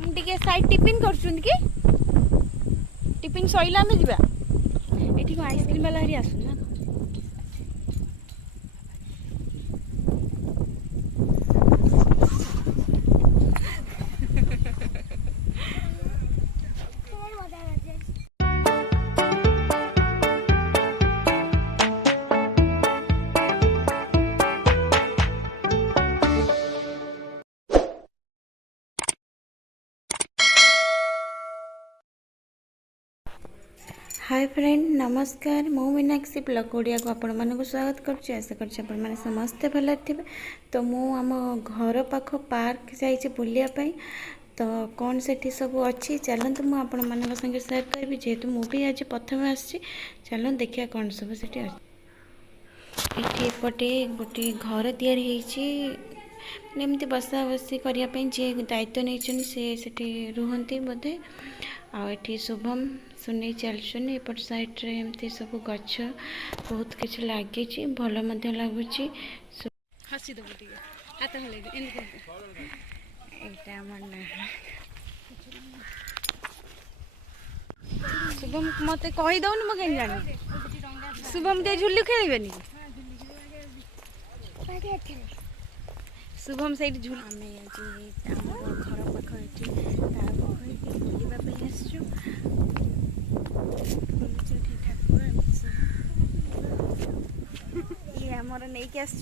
हम टिके side tiffin करछुन कि टिफिन सइला में जिबा एठी को आइसक्रीम वाला हरी आसु ना हाय फ्रेंड नमस्कार मु मीनाक्षी ब्लॉग ओडिया को आपण मानक स्वागत करछि आशा करछि आपण माने समस्त भल थिबे। तो मु आम घर पाख पार्क जाइछि बुलिया पई तो कौन सेठी सब अच्छी चलत मु आपण मानक संगे शेयर करबी जेहेतु मु भी आज प्रथम आछि चलो देखिया कौन सब सेठी अछि। एठी एपटे गोटे घर तैयारी ହେଇछि एमती बसा बसी करिया पई जे दायित्व नहीं से सेठी रुहंती बोधे आठी शुभम सुनी चलुन एपट साइड रे एमती सब गछ बहुत किसी लगी भल लगुच हसी दबो टिके हाथ हले एटा मन शुभम मत कही दउन म केन जानी शुभम दे झुल्ली खेलबेनी शुभम साइड झुल आम आज घर पाख बुलवाई आसचु ये आमर नहीं आस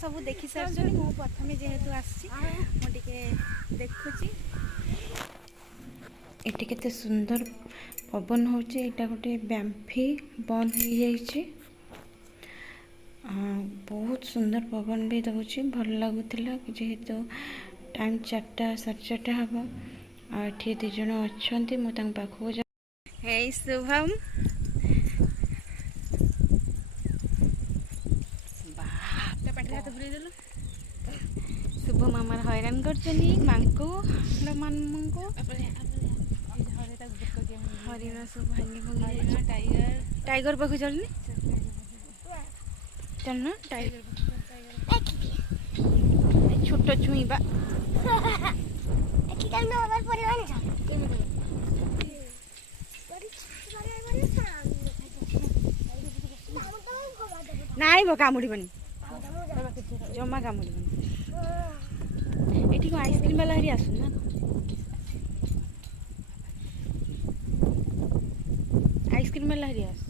सब देखी सारी मु प्रथम जेहेतु आसके देखुची एटी केते सुंदर पवन होचे एटा गोटे बैंफी बंद हो जाइए बहुत सुंदर पवन भी दूसरी भल लगुला जेहेतु टाइम 4टा 4:30 हम आठी दीज अच्छा मुझे पाखक जा शुभम शुभम आम हैरान कर मांकू मानू हरिण सब भांगी टाइगर पाख चलनी चलना टाइगर छोट छुईबा नाई वो कामुड़बनी जमा कामुड़बनी ये आइसक्रीम वाला हरी आसु ना आइसक्रीम वाला हरी आस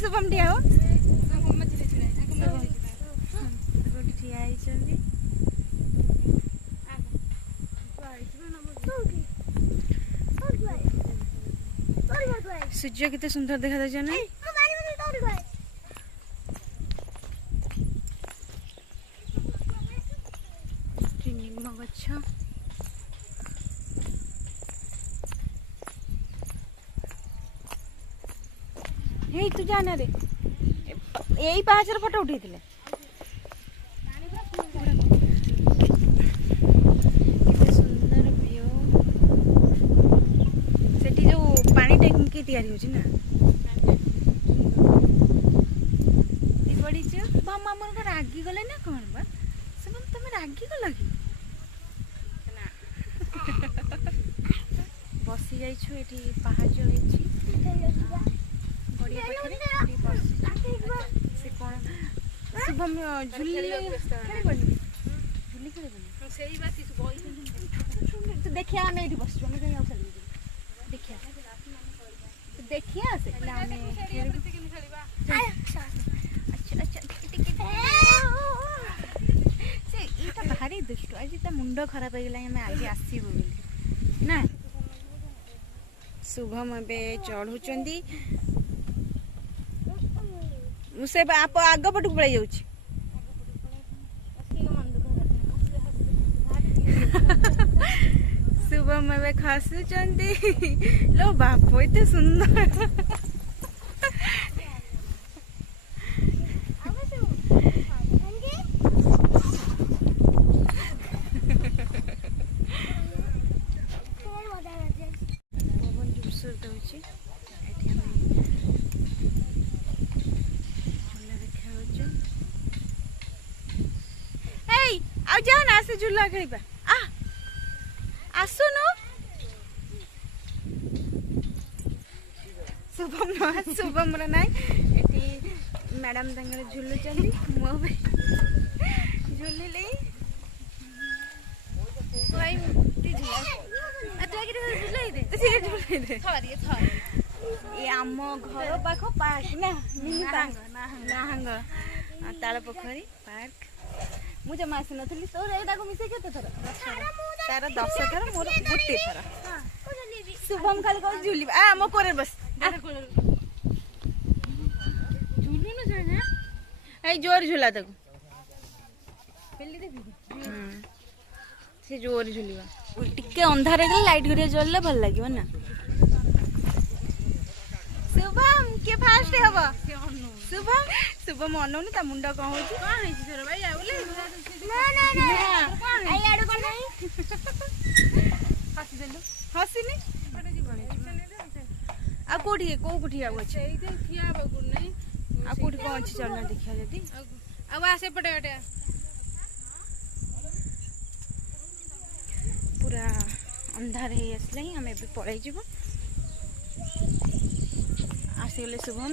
शुभम ठिया हो सूर्य कितने सुंदर देखा जाए ना निम गछ हे तू जाना रे यही पाचर फोटो उठे सुंदर व्यू से जो पानी टैंक की तैयारी होची ना पड़ी मामा मोर रागी गले ना कौन बा सब तुम रागी गल कि बसी जाइछु एठी पहाड़ होइछि शुभम झुली देखिया आम ये बस देखिया देखिया भारी दुष्ट आज मुंड खराब हो गला आज आसबू ना शुभम ए चढ़ुचंदी मुझे आप आग पटक पड़े जाऊँ शुभम ए खसुचंदी लो बाप एते सुंदर पवन जोरसोर दौर आसे झूला खेलिबा आ आसुनु शुभम ना शुभम रा नाही एटी मैडम तंगरे झुलु चली मो भी झुली ले भाई ती झुला आ तू आगे झुलाई दे ठीक है झुलाई दे थरी ये आम घर पाख पार्क ना मिनी पार्क ना हंग ताल पोखरी पार्क मुझे मास नथली तोर एटा को मिसे केते थर तार 10 थर मोर गुटे थर शुभम खाली को झुली आ मो कोरे बस झुलू न जाने ए जोर झुला तक पेली देखि से जोर झुलिबा टिके अंधार रे लाइट घरिया जलले भल लागियो ना शुभम के फास्ट हबो शुभम शुभम अनौनी ता मुंडा कौन होची कोन हेची तोर भाई आउले ना ना ना आई आडो कोन नहीं हसी देलु हसी नहीं बडे जीवन आ कोठी को कोठी आउ अछि एई दे किया बगु नहीं आ कोठी कोन अछि चलना देखिया जदी आ आसे पटे हटे पूरा अंधार हे असले हम एबे पळै जीवो आसीगले शुभम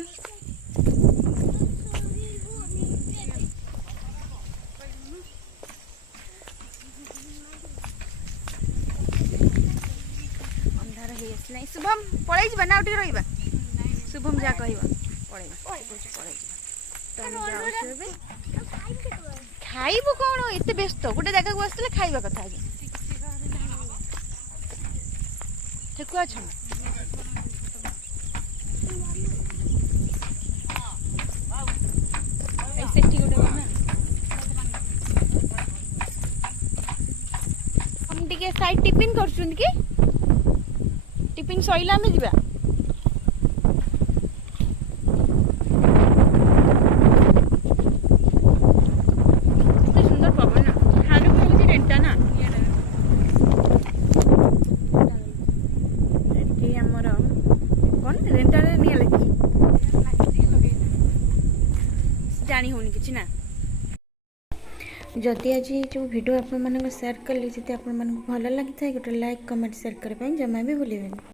अंधार हे असले शुभम पळै जीवा ना उठी रहिबा शुभम जा कहइबा पळैबा पळै जीवा तो हम जाउ छबे खाइबो कोन एते व्यस्त गोटे जगह को आस्तले खाइबा कथा आगे ठेकुआ छ सेठी गोटे बना हम टिके साइड टिफिन करछुन की टिफिन सइला में जिबा सुंदर पवन ना खाने को मुझे रेंटा ना एठी हमर कोन रेंटा रे निया लगी जानी होनी किछि ना जदि आज जो वीडियो आपण मानको शेयर करली जदि आपण मानको भलो लागि थाए गोटे लाइक कमेंट शेयर करबे जमा भी भूलिबेनी।